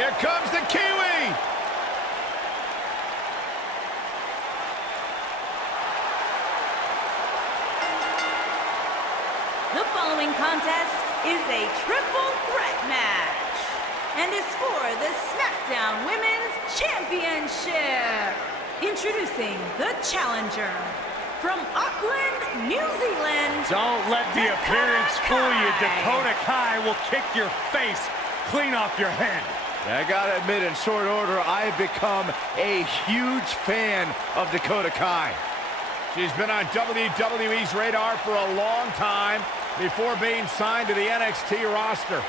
Here comes the Kiwi. The following contest is a triple threat match and is for the Smackdown Women's Championship. Introducing the challenger from Auckland, New Zealand. Don't let the appearance fool you. Dakota Kai will kick your face clean off your head. I gotta admit, in short order, I've become a huge fan of Dakota Kai. She's been on WWE's radar for a long time before being signed to the NXT roster.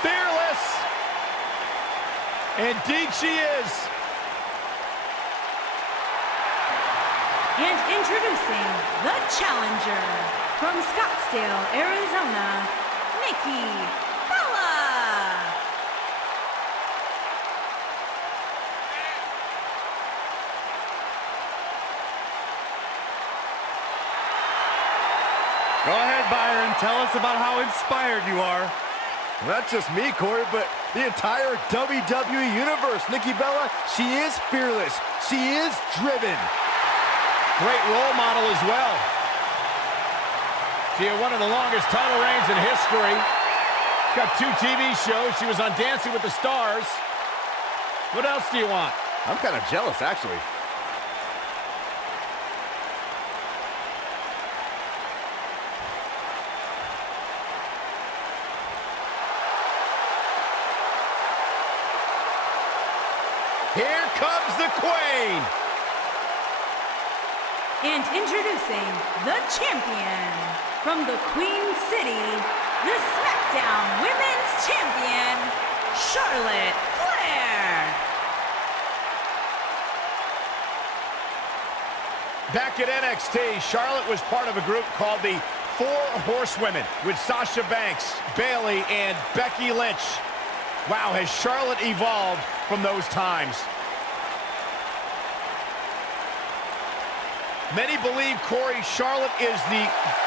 Fearless! Indeed she is. And introducing the challenger from Scottsdale, Arizona, Nikki Bella. Go ahead, Byron. Tell us about how inspired you are. Not just me, Corey, but the entire WWE Universe. Nikki Bella, she is fearless. She is driven. Great role model as well. She had one of the longest title reigns in history. Got 2 TV shows. She was on Dancing with the Stars. What else do you want? I'm kind of jealous, actually. Here comes the Queen. And introducing the champion from the Queen City, the Smackdown Women's Champion, Charlotte Flair. Back at NXT, Charlotte was part of a group called the 4 Horsewomen with Sasha Banks, Bayley, and Becky Lynch. Wow, has Charlotte evolved from those times. Many believe, Corey, Charlotte is the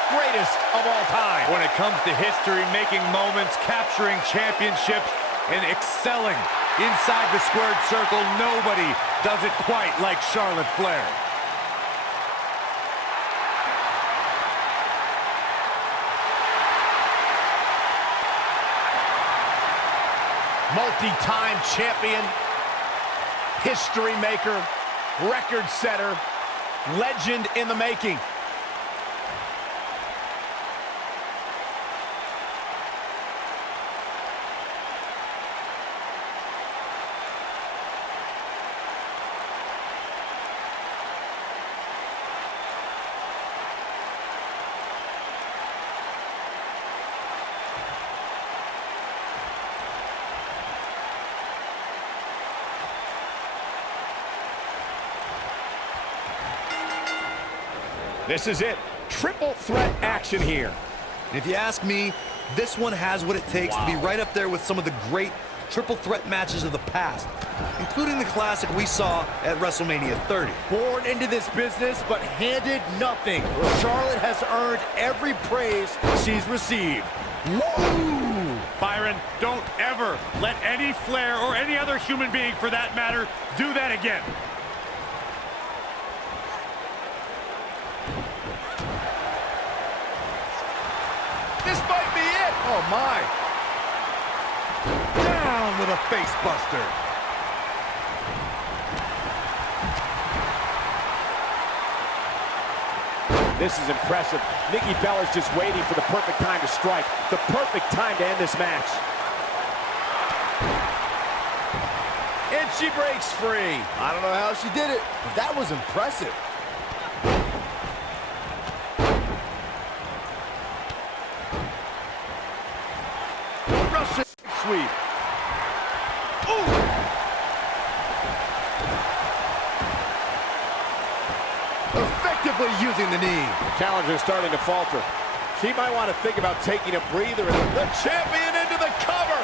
greatest of all time. When it comes to history, making moments, capturing championships, and excelling inside the squared circle, nobody does it quite like Charlotte Flair. Multi-time champion, history maker, record setter, legend in the making. This is it. Triple threat action here. And if you ask me, this one has what it takes to be right up there with some of the great triple threat matches of the past, including the classic we saw at WrestleMania 30. Born into this business, but handed nothing. Charlotte has earned every praise she's received. Woo! Byron, don't ever let any Flair or any other human being, for that matter, do that again. This might be it. Oh, my. Down with a face buster. This is impressive. Nikki Bella's just waiting for the perfect time to strike. The perfect time to end this match. And she breaks free. I don't know how she did it, but that was impressive. Russian sweep. Ooh! Effectively using the knee. The challenger's starting to falter. She might want to think about taking a breather. The champion into the cover.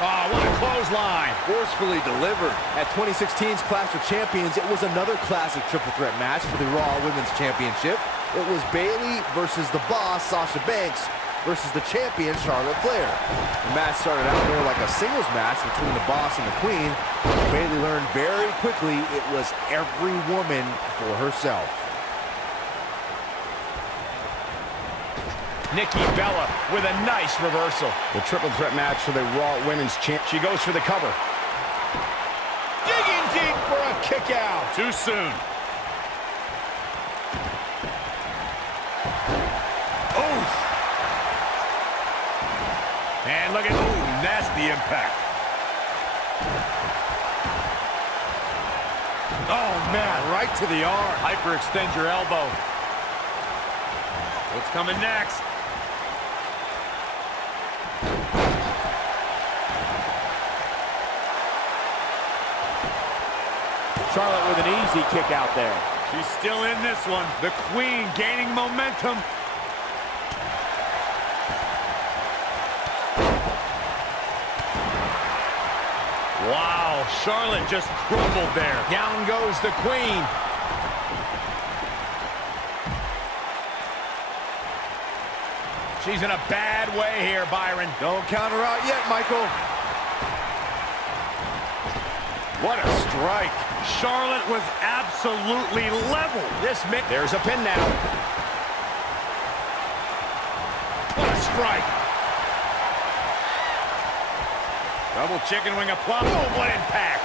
Oh, what a clothesline. Forcefully delivered. At 2016's Clash of Champions, it was another classic triple threat match for the Raw Women's Championship. It was Bayley versus the Boss, Sasha Banks, versus the champion, Charlotte Flair. The match started out more like a singles match between the Boss and the Queen. Bayley learned very quickly it was every woman for herself. Nikki Bella with a nice reversal. The triple threat match for the Raw Women's Champ. She goes for the cover. Digging deep for a kick out. Too soon. Oh! And look at, ooh, nasty impact. Oh, man, right to the arm. Hyperextend your elbow. What's coming next? Charlotte with an easy kick out there. She's still in this one. The Queen gaining momentum. Wow, Charlotte just crumbled there. Down goes the Queen. She's in a bad way here, Byron. Don't count her out yet, Michael. What a strike. Charlotte was absolutely level. There's a pin now. What a strike. Double chicken wing apply. Oh, what impact.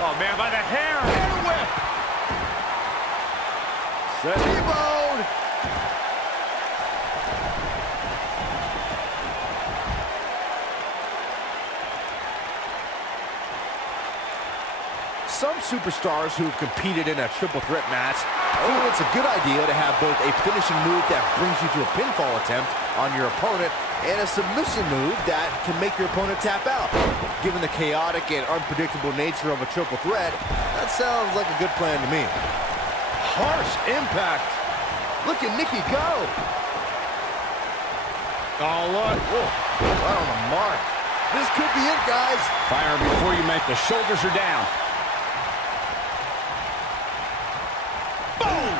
Oh, man, by the hair. And whip. T-bone. Some superstars who've competed in a triple threat match feel it's a good idea to have both a finishing move that brings you to a pinfall attempt on your opponent and a submission move that can make your opponent tap out. Given the chaotic and unpredictable nature of a triple threat, that sounds like a good plan to me. Harsh impact. Look at Nikki go. Oh, look. Whoa, right on the mark. This could be it, guys. Fire before you make the shoulders are down.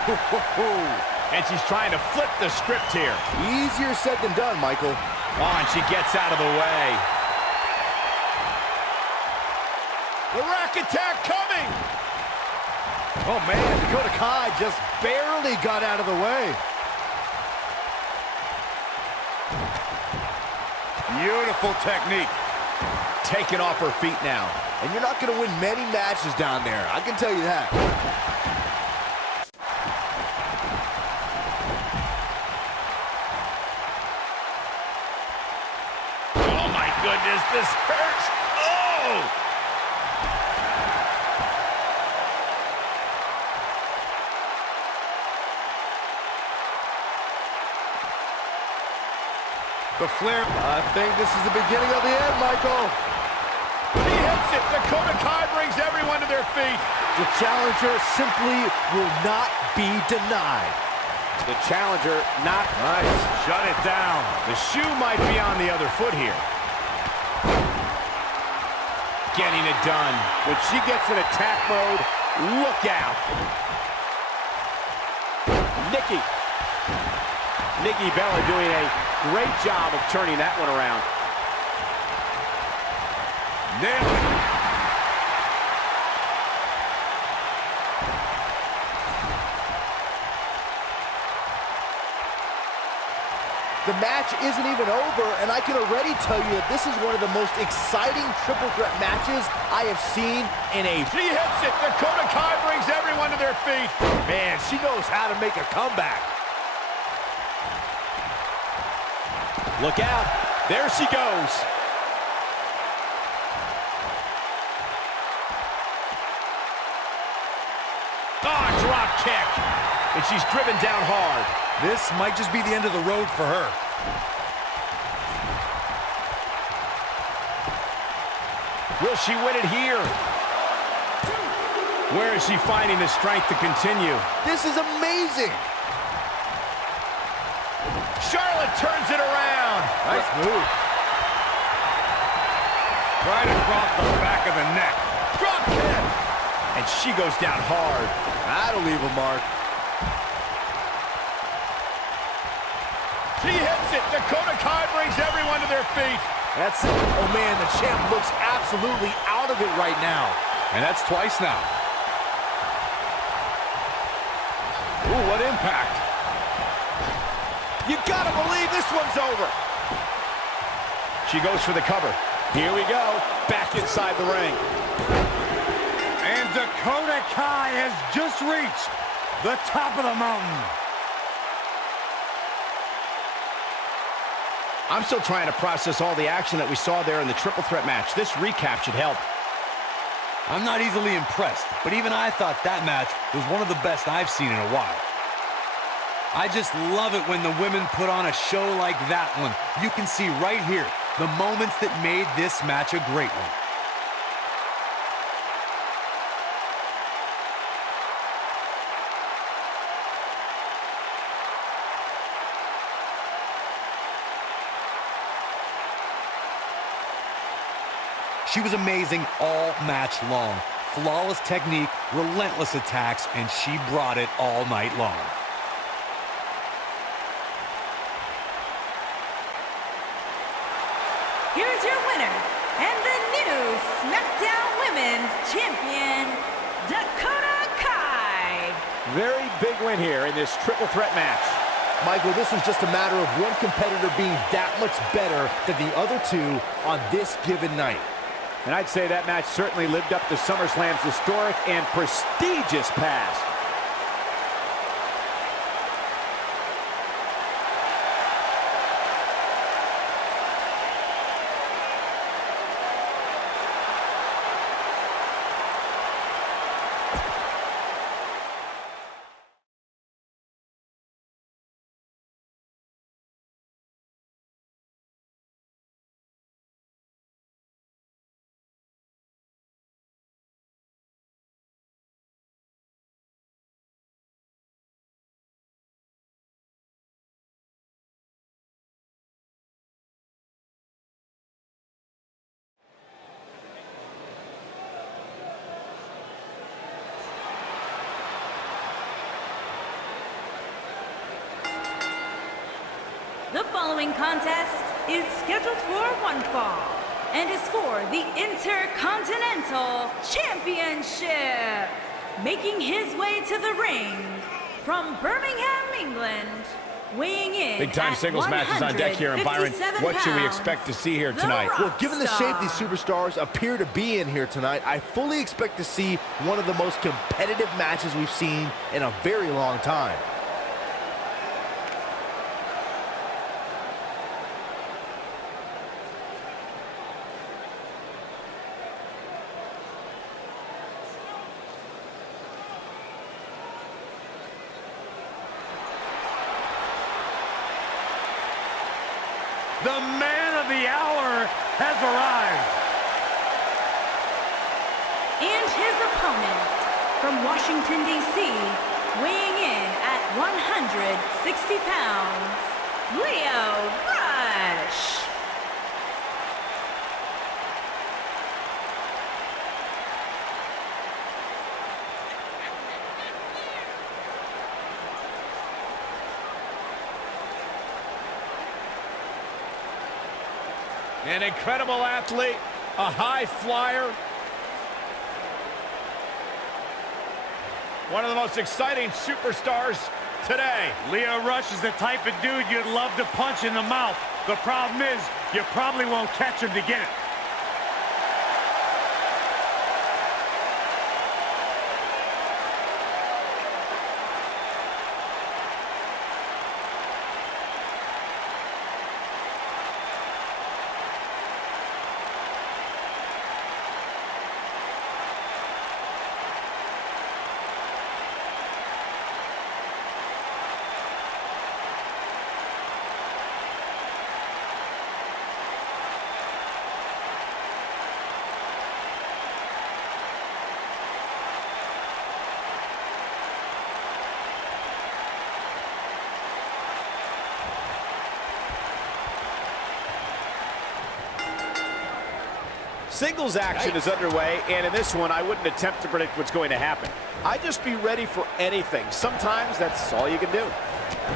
Boom! And she's trying to flip the script here. Easier said than done, Michael. Oh, and she gets out of the way. The rack attack coming! Oh, man, Dakota Kai just barely got out of the way. Beautiful technique. Taken off her feet now. And you're not going to win many matches down there, I can tell you that. Oh, my goodness, this hurts. Oh! The Flair. I think this is the beginning of the end, Michael. He hits it. Dakota Kai brings everyone to their feet. The challenger simply will not be denied. The challenger not Nice. Shut it down. The shoe might be on the other foot here. Getting it done. When she gets in attack mode, look out. Nikki Bella doing a great job of turning that one around. Nailed it. The match isn't even over, and I can already tell you that this is one of the most exciting triple threat matches I have seen in a... She hits it. Dakota Kai brings everyone to their feet. Man, she knows how to make a comeback. Look out. There she goes. Oh, drop kick. And she's driven down hard. This might just be the end of the road for her. Will she win it here? Where is she finding the strength to continue? This is amazing. Charlotte turns it around. Nice move. Right across the back of the neck. Drop kick. And she goes down hard. That'll leave a mark. She hits it. Dakota Kai brings everyone to their feet. That's it. Oh, man, the champ looks absolutely out of it right now. And that's twice now. Ooh, what impact. You gotta believe this one's over. She goes for the cover. Here we go. Back inside the ring. And Dakota Kai has just reached the top of the mountain. I'm still trying to process all the action that we saw there in the triple threat match. This recap should help. I'm not easily impressed, but even I thought that match was one of the best I've seen in a while. I just love it when the women put on a show like that one. You can see right here the moments that made this match a great one. She was amazing all match long. Flawless technique, relentless attacks, and she brought it all night long. Here's your winner, and the new SmackDown Women's Champion, Dakota Kai. Very big win here in this triple threat match. Michael, this was just a matter of one competitor being that much better than the other two on this given night. And I'd say that match certainly lived up to SummerSlam's historic and prestigious past. The following contest is scheduled for one fall and is for the Intercontinental Championship. Making his way to the ring from Birmingham, England, weighing in Big time at singles matches on deck here. And Byron, 157 what should we pounds, expect to see here the tonight? Well, given the shape Rockstar. these superstars appear to be in here tonight, I fully expect to see one of the most competitive matches we've seen in a very long time. The man of the hour has arrived. And his opponent from Washington, D.C., weighing in at 160 pounds, Lio Rush. An incredible athlete, a high flyer. One of the most exciting superstars today. Lio Rush is the type of dude you'd love to punch in the mouth. The problem is, you probably won't catch him to get it. singles action is underway, and in this one, I wouldn't attempt to predict what's going to happen. I'd just be ready for anything. Sometimes that's all you can do.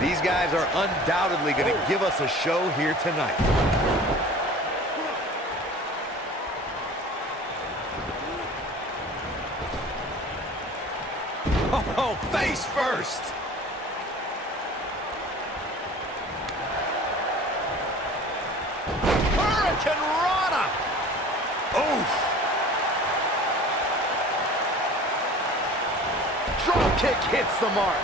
These guys are undoubtedly going to give us a show here tonight. Oh, face first! Hurricane Rana! Oh! Drop kick hits the mark.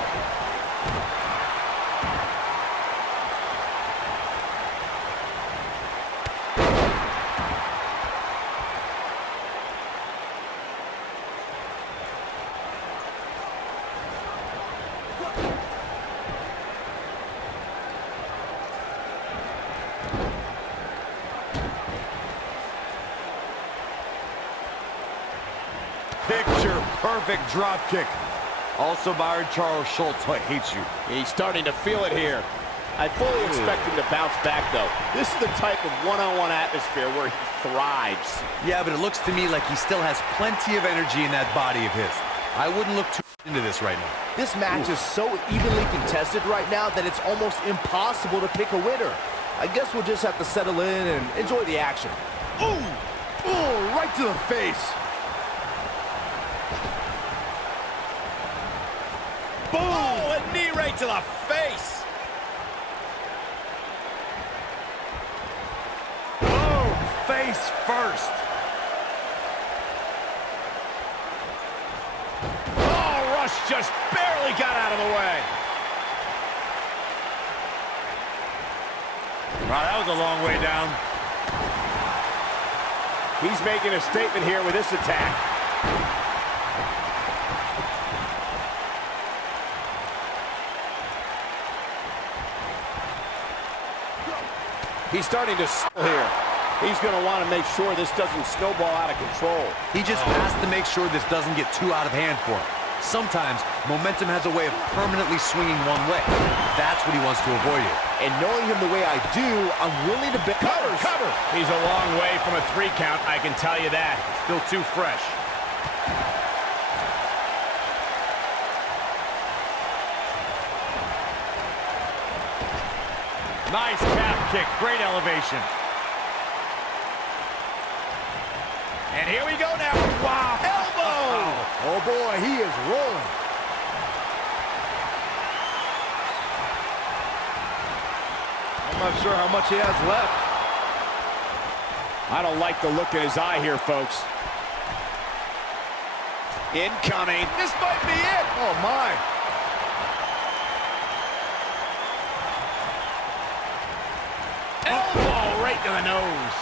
Picture-perfect drop kick. Also Byron Charles Schultz hates you. He's starting to feel it here. I fully expect him to bounce back, though. This is the type of one-on-one atmosphere where he thrives. Yeah, but it looks to me like he still has plenty of energy in that body of his. I wouldn't look too into this right now. This match is so evenly contested right now that it's almost impossible to pick a winner. I guess we'll just have to settle in and enjoy the action. Ooh! Ooh, right to the face. Boom! Oh, a knee right to the face. Boom! Face first. Oh, Rush just barely got out of the way. Wow, that was a long way down. He's making a statement here with this attack. He's starting to here. He's going to want to make sure this doesn't snowball out of control. He just has to make sure this doesn't get too out of hand for him. Sometimes, momentum has a way of permanently swinging one way. That's what he wants to avoid here. And knowing him the way I do, I'm willing to bet. Cover! He's a long way from a 3 count, I can tell you that. Still too fresh. Nice calf kick, great elevation. And here we go now. Wow. Elbow! Oh boy, he is rolling. I'm not sure how much he has left. I don't like the look in his eye here, folks. Incoming. This might be it. Oh, my. Elbow right to the nose.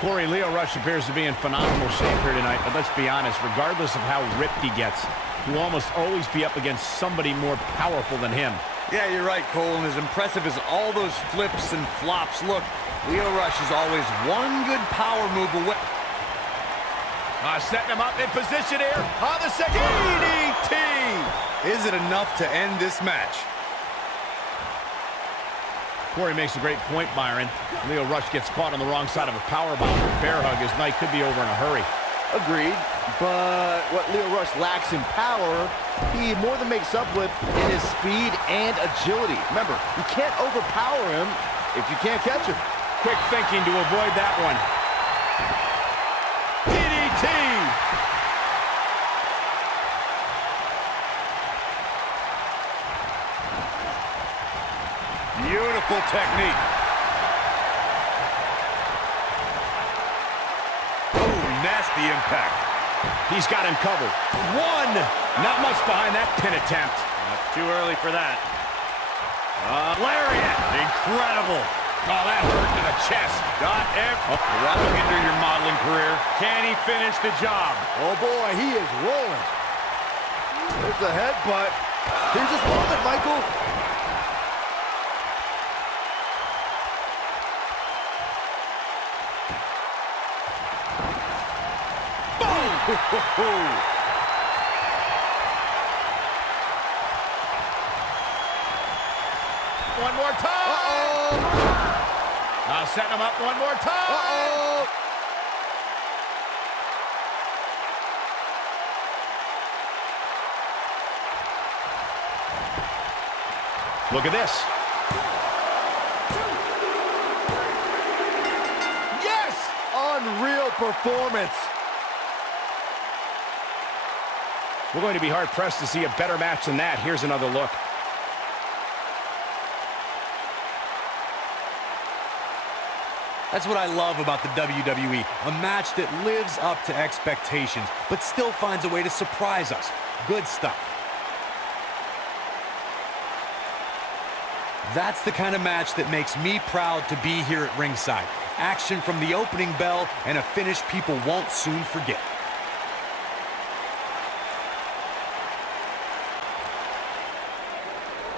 Corey, Lio Rush appears to be in phenomenal shape here tonight, but let's be honest, regardless of how ripped he gets, he will almost always be up against somebody more powerful than him. Yeah, you're right, Cole, and as impressive as all those flips and flops look, Lio Rush is always one good power move away. Setting him up in position here on the second. DDT! Is it enough to end this match? Corey makes a great point, Byron. Lio Rush gets caught on the wrong side of a powerbomb or bear hug. His night could be over in a hurry. Agreed, but what Lio Rush lacks in power, he more than makes up with in his speed and agility. Remember, you can't overpower him if you can't catch him. Quick thinking to avoid that one. DDT! Beautiful technique. Oh, nasty impact. He's got him covered. One! Not much behind that pin attempt. Too early for that. Lariat! Incredible. Oh, that hurt to the chest. Got that'll hinder your modeling career. Can he finish the job? Oh boy, he is rolling. There's a headbutt. Here's his moment, Michael. one more time. Now setting him up one more time. Look at this. Yes! Unreal performance. We're going to be hard-pressed to see a better match than that. Here's another look. That's what I love about the WWE. A match that lives up to expectations, but still finds a way to surprise us. Good stuff. That's the kind of match that makes me proud to be here at ringside. Action from the opening bell and a finish people won't soon forget.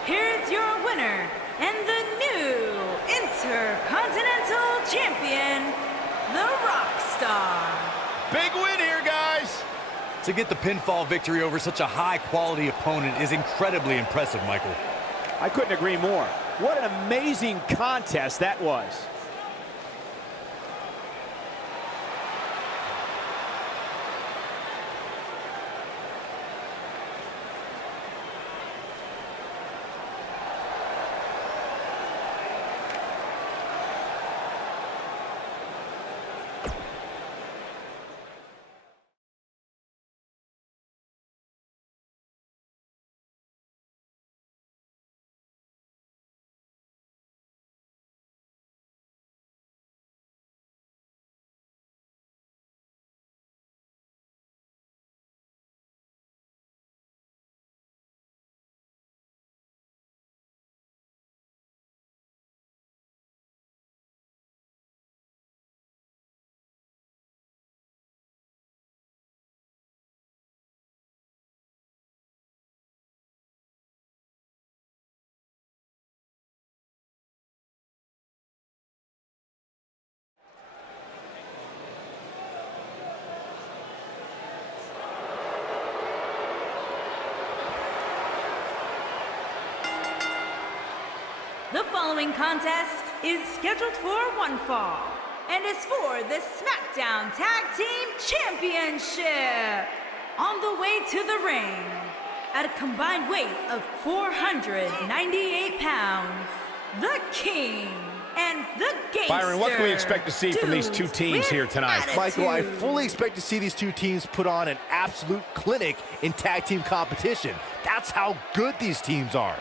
Here's your winner and the new Intercontinental Champion, the Rockstar. Big win here, guys. To get the pinfall victory over such a high-quality opponent is incredibly impressive, Michael. I couldn't agree more. What an amazing contest that was. The following contest is scheduled for one fall and is for the Smackdown Tag Team Championship. On the way to the ring, at a combined weight of 498 pounds, the King and the Gangster. Byron, what can we expect to see from these two teams here tonight? Michael, I fully expect to see these two teams put on an absolute clinic in tag team competition. That's how good these teams are.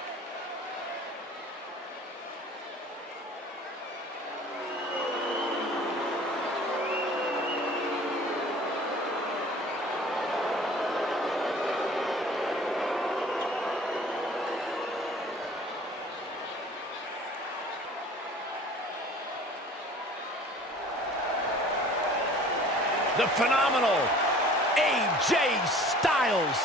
The phenomenal AJ Styles.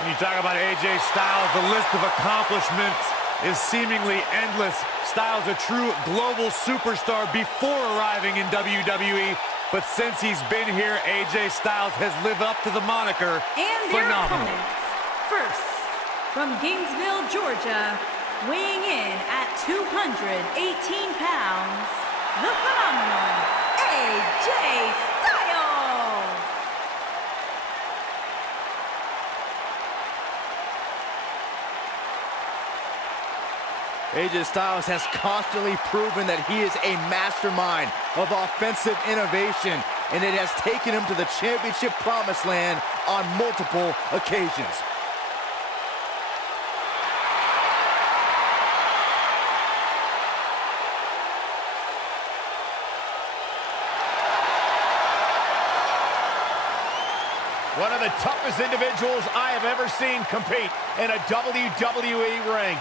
When you talk about AJ Styles, the list of accomplishments is seemingly endless. Styles a true global superstar before arriving in WWE. But since he's been here, AJ Styles has lived up to the moniker And their phenomenal. opponents. First, from Gainesville, Georgia, weighing in at 218 pounds, the phenomenal AJ Styles. AJ Styles has constantly proven that he is a mastermind of offensive innovation, and it has taken him to the championship promised land on multiple occasions. One of the toughest individuals I have ever seen compete in a WWE ring.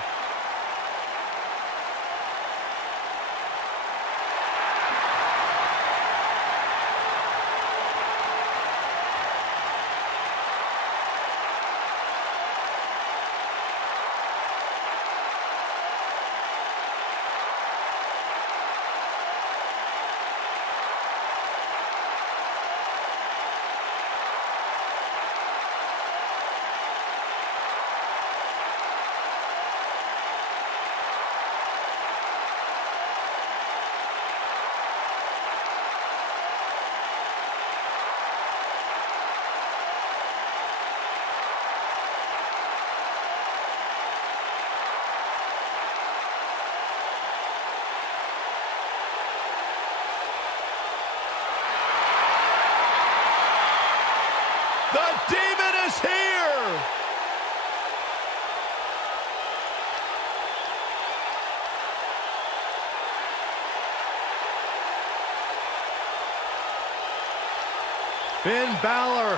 Finn Balor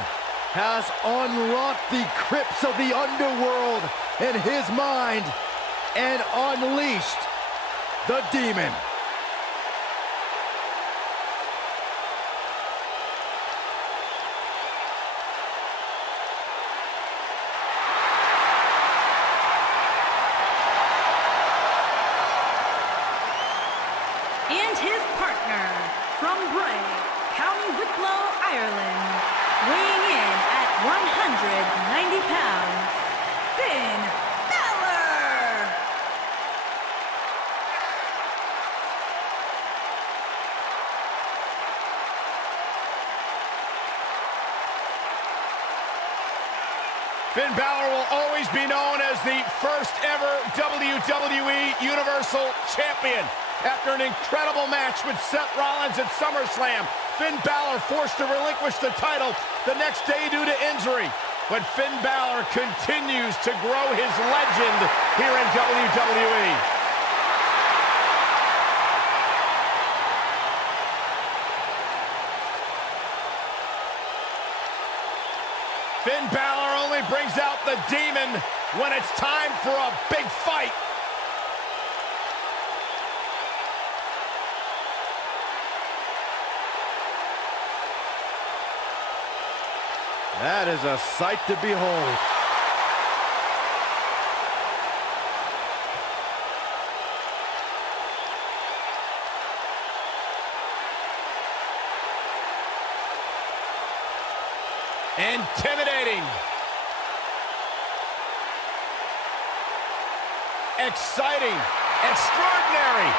has unlocked the crypts of the underworld in his mind and unleashed the demon. And his partner, from Bray, County Wicklow, Ireland, weighing in at 190 pounds, Finn Balor! Finn Balor will always be known as the first ever WWE Universal Champion. After an incredible match with Seth Rollins at Summerslam, Finn Balor forced to relinquish the title the next day due to injury. But Finn Balor continues to grow his legend here in WWE. Finn Balor only brings out the demon when it's time for a big fight. That is a sight to behold. Intimidating. Exciting. Extraordinary.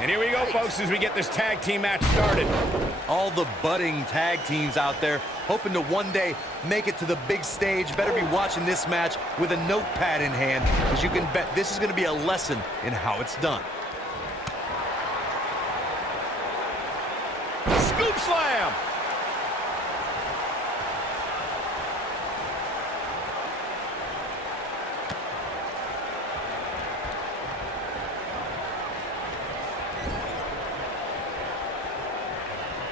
And here we go, folks, as we get this tag team match started. All the budding tag teams out there hoping to one day make it to the big stage better be watching this match with a notepad in hand, because you can bet this is going to be a lesson in how it's done. Scoop slam!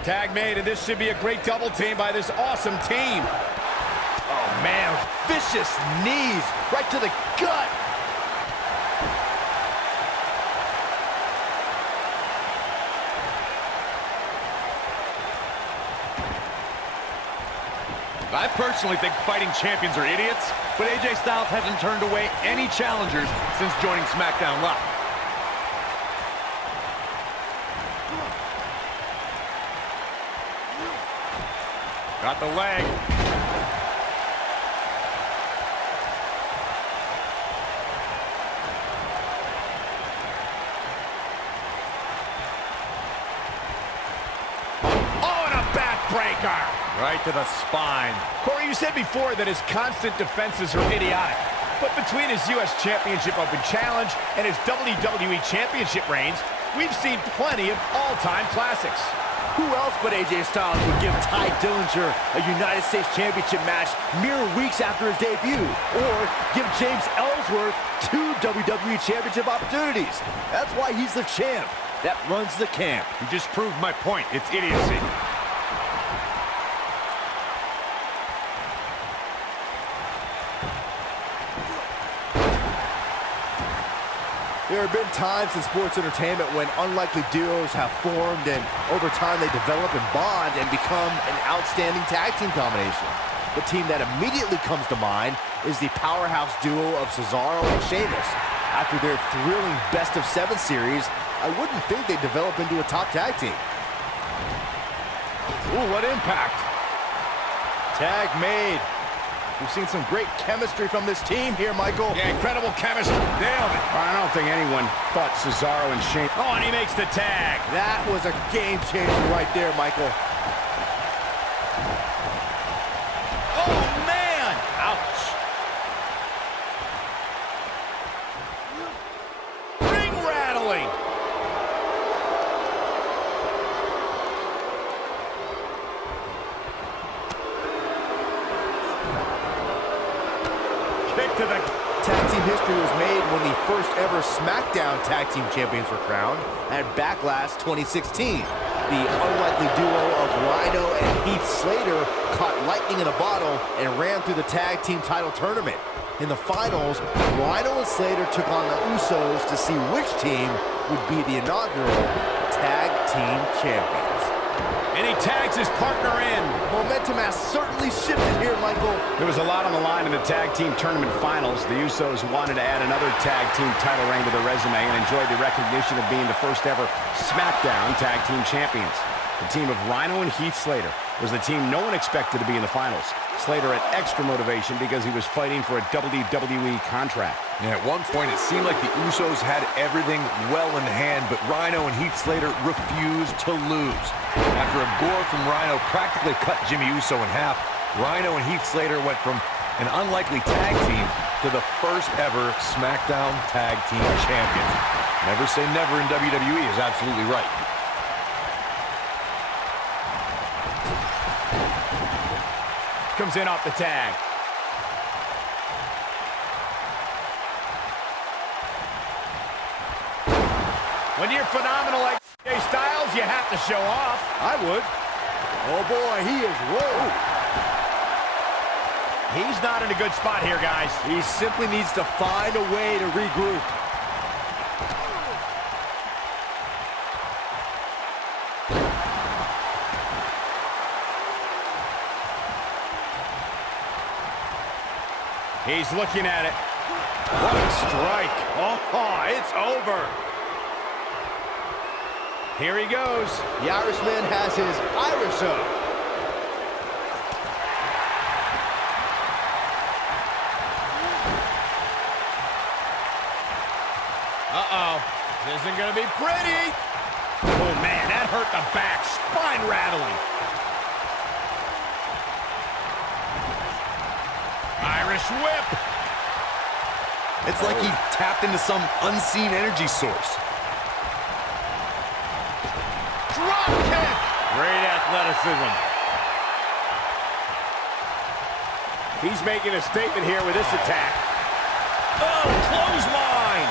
Tag made, and this should be a great double team by this awesome team. Oh, man, vicious knees right to the gut. I personally think fighting champions are idiots, but AJ Styles hasn't turned away any challengers since joining Smackdown Live. Got the leg. Oh, and a backbreaker! Right to the spine. Corey, you said before that his constant defenses are idiotic. But between his U.S. Championship Open Challenge and his WWE Championship reigns, we've seen plenty of all-time classics. Who else but AJ Styles would give Ty Dillinger a United States Championship match mere weeks after his debut? Or give James Ellsworth 2 WWE Championship opportunities? That's why he's the champ. That runs the camp. You just proved my point. It's idiocy. There have been times in sports entertainment when unlikely duos have formed, and over time they develop and bond and become an outstanding tag team combination. The team that immediately comes to mind is the powerhouse duo of Cesaro and Sheamus. After their thrilling best-of-7 series, I wouldn't think they'd develop into a top tag team. Ooh, what impact. Tag made. We've seen some great chemistry from this team here, Michael. Yeah, incredible chemistry. Nailed it. I don't think anyone thought Cesaro and Shane. Oh, and he makes the tag. That was a game changer right there, Michael. when the first ever Smackdown Tag Team Champions were crowned at Backlash 2016. The unlikely duo of Rhino and Heath Slater caught lightning in a bottle and ran through the tag team title tournament. In the finals, Rhino and Slater took on the Usos to see which team would be the inaugural Tag Team Champions. And he tags his partner in. Momentum has certainly shifted here, Michael. There was a lot on the line in the tag team tournament finals. The Usos wanted to add another tag team title reign to their resume and enjoyed the recognition of being the first ever Smackdown Tag Team Champions. The team of Rhino and Heath Slater was the team no one expected to be in the finals. Slater had extra motivation because he was fighting for a WWE contract. And at one point, it seemed like the Usos had everything well in hand, but Rhino and Heath Slater refused to lose. After a gore from Rhino practically cut Jimmy Uso in half, Rhino and Heath Slater went from an unlikely tag team to the first ever SmackDown Tag Team Champions. Never say never in WWE is absolutely right. Comes in off the tag. When you're phenomenal like AJ Styles, you have to show off. I would. Oh boy, he is rolling. He's not in a good spot here, guys. He simply needs to find a way to regroup. He's looking at it. What a strike. Oh, it's over. Here he goes. The Irishman has his Irish up. Uh-oh. This isn't going to be pretty. Oh, man, that hurt the back. Spine rattling. Irish whip. It's like he tapped into some unseen energy source. Drop kick. Great athleticism. He's making a statement here with this attack. Oh, clothesline.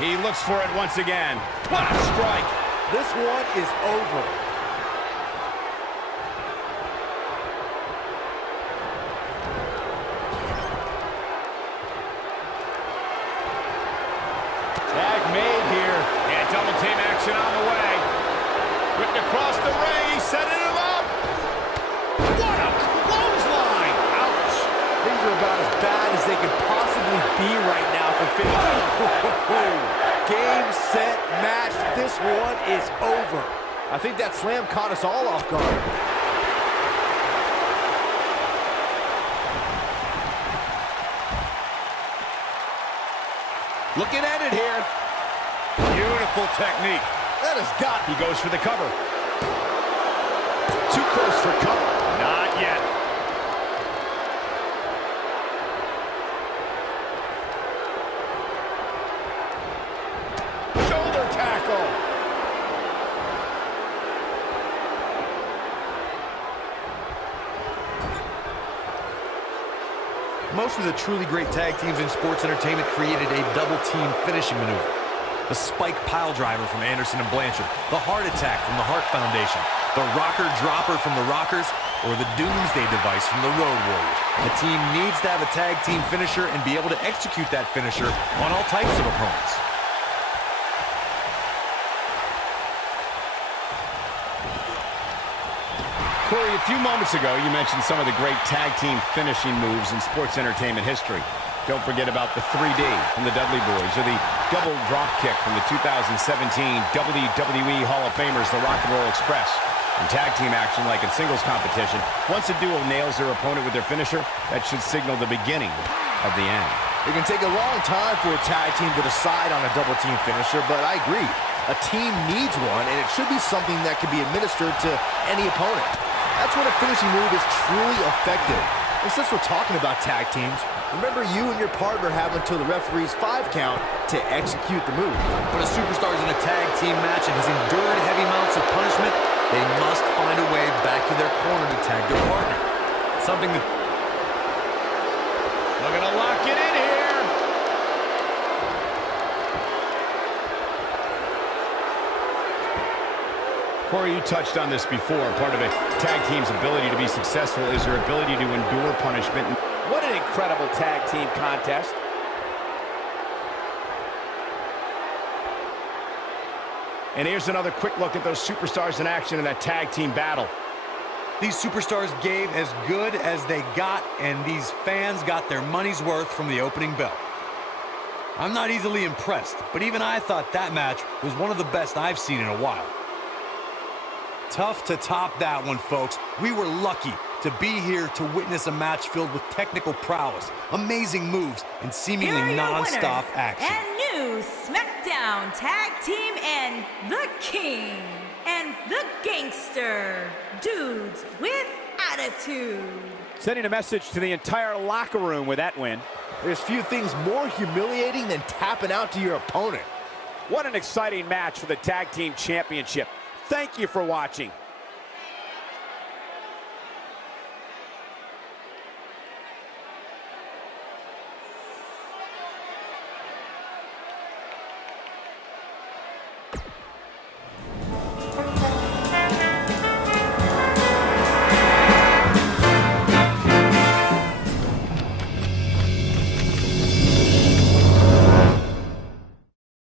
He looks for it once again. What a strike. This one is over. Tag made here. Yeah, double team action on the way. Whipped across the ring. He's setting him up. What a clothesline. Ouch. Things are about as bad as they could possibly be right now for finishing. Game, set, match. This one is over. I think that slam caught us all off guard. Looking at it here. Beautiful technique. That has got. He goes for the cover. Too close for cover. Not yet. Shoulder tackle. Most of the truly great tag teams in sports entertainment created a double team finishing maneuver. The spike pile driver from Anderson and Blanchard, the heart attack from the Hart Foundation, the rocker dropper from the Rockers, or the doomsday device from the Road Warriors. A team needs to have a tag team finisher and be able to execute that finisher on all types of opponents. Corey, a few moments ago, you mentioned some of the great tag team finishing moves in sports entertainment history. Don't forget about the 3D from the Dudley Boys, or the double drop kick from the 2017 WWE Hall of Famers, the Rock and Roll Express. In tag team action, like in singles competition, once a duo nails their opponent with their finisher, that should signal the beginning of the end. It can take a long time for a tag team to decide on a double team finisher, but I agree. A team needs one, and it should be something that can be administered to any opponent. That's when a finishing move is truly effective. And since we're talking about tag teams, remember you and your partner have until the referee's 5 count to execute the move. When a superstar is in a tag team match and has endured heavy amounts of punishment, they must find a way back to their corner to tag their partner. Something that... Looking to lock it in here. Corey, you touched on this before. Part of a tag team's ability to be successful is their ability to endure punishment. What an incredible tag team contest. And here's another quick look at those superstars in action in that tag team battle. These superstars gave as good as they got, and these fans got their money's worth from the opening bell. I'm not easily impressed, but even I thought that match was one of the best I've seen in a while. Tough to top that one, folks. We were lucky to be here to witness a match filled with technical prowess, amazing moves, and seemingly non-stop action. And new SmackDown Tag Team and the King and the Gangster, dudes with attitude. Sending a message to the entire locker room with that win. There's few things more humiliating than tapping out to your opponent. What an exciting match for the Tag Team Championship. Thank you for watching.